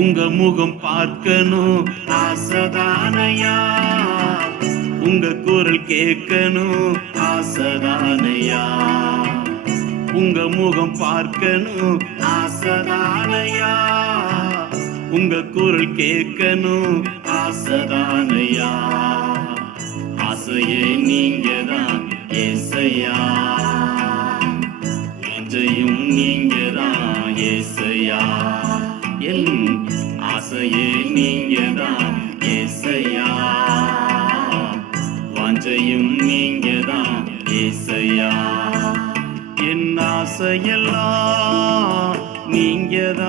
உங்க முகம் பார்க்கணும் ஆசைதானையா, உங்க குரல் கேட்கணும் ஆசைதானையா, உங்க முகம் பார்க்கணும் ஆசைதானையா, உங்க குரல் கேட்கணும் ஆசைதானையா. ஆசையே நீங்கதான் ஏசையா, நெஞ்சையும் நீங்கதான் ஏசையா, என் ஆசையே நீங்கதான் ஏசையா, வாஞ்சையும் நீங்கதான் ஏசையா. என் ஆசையெல்லாம் நீங்கதான்